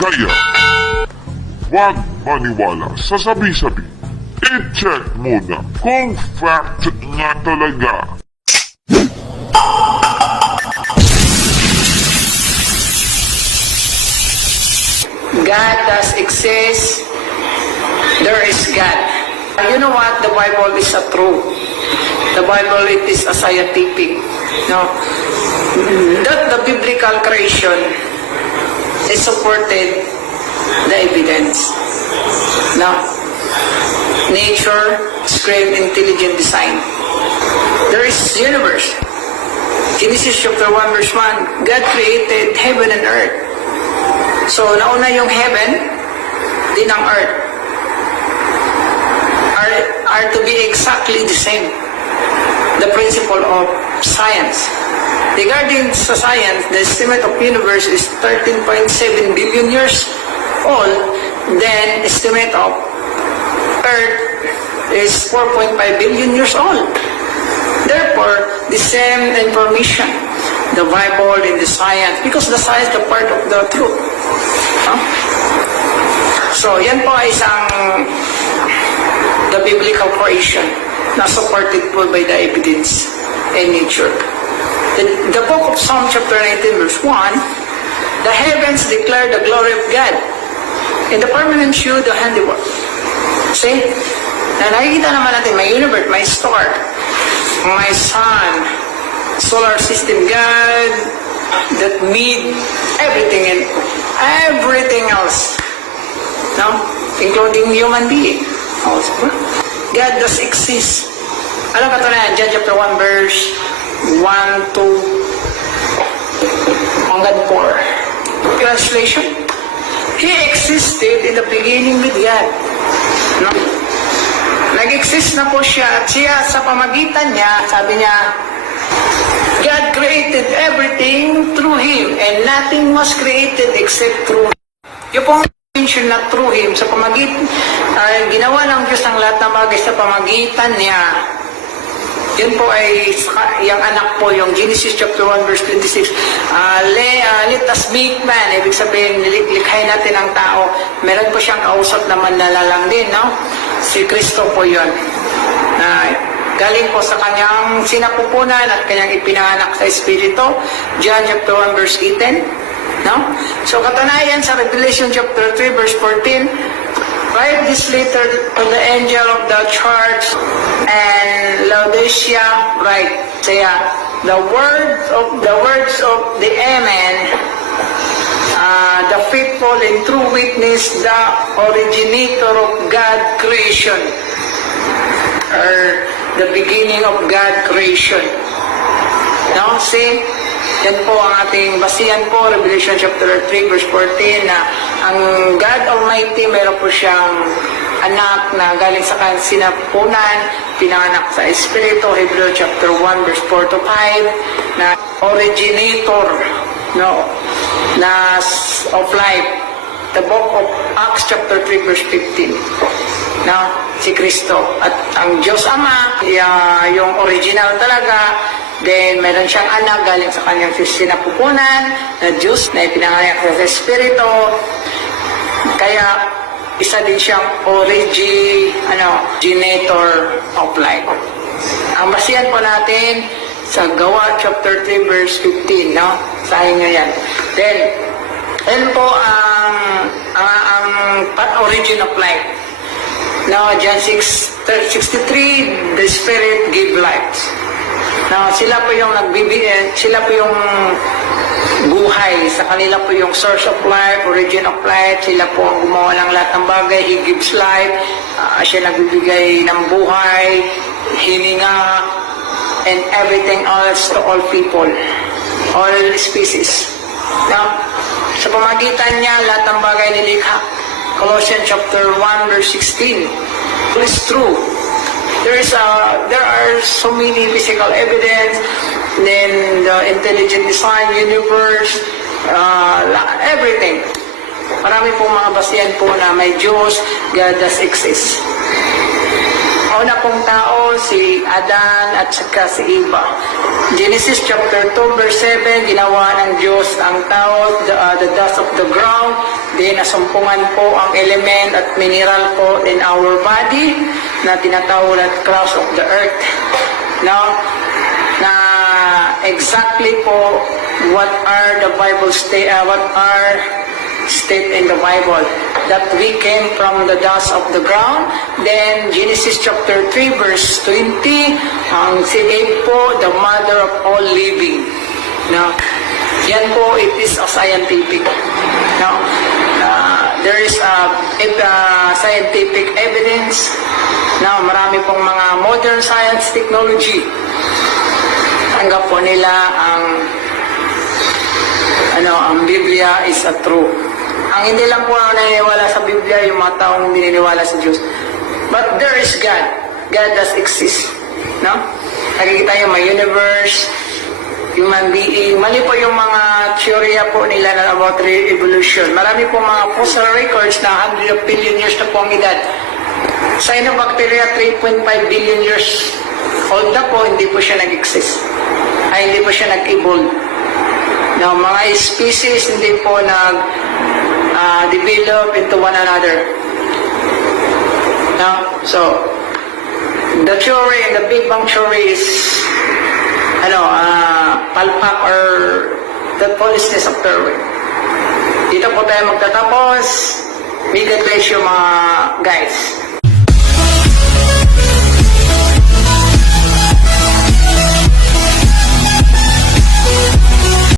Kaya, huwag maniwala sa sabi-sabi. I-check muna kung fact nga talaga. God does exist. There is God. You know what? The Bible is a truth. The Bible, it is a scientific. No? That the biblical creation is supported the evidence. No? Nature is created intelligent design. There is universe. Genesis chapter 1 verse 1, God created heaven and earth. So, nauna yung heaven, din ang earth. Are to be exactly the same. The principle of science. Regarding sa science, the estimate of universe is 13.7 billion years old. Then, estimate of earth is 4.5 billion years old. Therefore, the same information, the Bible and the science, because the science is the part of the truth. So, yan po ay isang the biblical creation na supported po by the evidence and nature. The book of Psalm chapter 19 verse 1, the heavens declare the glory of God, and the firmament shew the handiwork. See? Na nakikita naman natin, may universe, may star, may sun, solar system, God that made everything and everything else. No? Including human being. Also, God does exist. Alam ka ito na, John chapter 1 verse 1 to hanggang 4. Translation, He existed in the beginning with God. No? Nag-exist na po siya at siya sa pamagitan niya, sabi niya, God created everything through Him and nothing was created except through Him. Yung pong mention na through Him, sa pamagitan, ginawa ng Diyos ang lahat ng bagay sa pamagitan niya. Yun po ay yung anak po, yung Genesis chapter 1 verse 26. Let us make man. Ibig sabihin, likhain natin ang tao. Meron po siyang kausap na manlalalang din, no? Si Kristo po yun. Galing po sa kanyang sinapupunan at kanyang ipinanganak sa Espiritu. John chapter 1 verse 18. No? So katunayan sa Revelation chapter 3 verse 14, write this letter to the angel of the church and Laodicea, write, say, the words of the Amen, the faithful and true witness, the originator of God creation, or the beginning of God creation. Now, see, yan po ang ating basihan po, Revelation chapter 3 verse 14, na ang God Almighty, meron po siyang anak na galing sa kanyang sinapunan, pinanganak sa Espiritu, Hebrew chapter 1 verse 4 to 5, na originator, no, na of life. The book of Acts chapter 3 verse 15. No, si Kristo. At ang Diyos Ama, yung original talaga. Then, meron siyang anak galing sa kanyang sinapupunan na Diyos na ipinanganak sa Espiritu. Kaya, isa din siyang originator of life. Ang basihan po natin sa Gawa chapter 3 verse 15, no? Sahin nyo yan. Then, yan po ang origin of life. Now, John 6:63, the Spirit gave life. Now, sila po yung nagbibigay, sila po yung buhay. Sa kanila po yung source of life, origin of life. Sila po ang gumawa ng lahat ng bagay. He gives life. Siya nagbibigay ng buhay, hininga, and everything else to all people, all species. Now, sa pamagitan niya, lahat ng bagay nilikha. Colossians chapter 1 verse 16. It is true. There are so many physical evidence, then the intelligent design, universe, everything. Marami pong mga basihan po na may Diyos, God does exist. Una pong tao si Adan at saka si Eva. Genesis chapter 2 verse 7, ginawa ng Diyos ang tao, the dust of the ground, then nasumpungan po ang element at mineral po in our body na tinatawag at crust of the earth. Now, na exactly po what are the Bible state in the Bible, that we came from the dust of the ground. Then Genesis chapter 3 verse 20, ang si Eve po, the mother of all living. Now, yan po, it is a scientific. Now, there is a scientific evidence. Now, marami pong mga modern science technology. Tanggap po nila ang Biblia is a true. Ang hindi lang po naniniwala sa Biblia, yung mga taong hindi naniniwala sa Diyos. But there is God. God does exist. No? Nakikita yung may universe, human being. Mali po yung mga teorya po nila na about evolution. Marami po mga fossil records na 100 billion years na po ang edad. Cyanobacteria, 3.5 billion years old na po, hindi po siya nag-exist. Ay, hindi po siya nag-evolve. Now, mga species hindi po develop into one another. Now, so, the theory and the Big Bang theory is, palpak or the foolishness of theory. Dito po tayo magtatapos. May God bless you mga guys.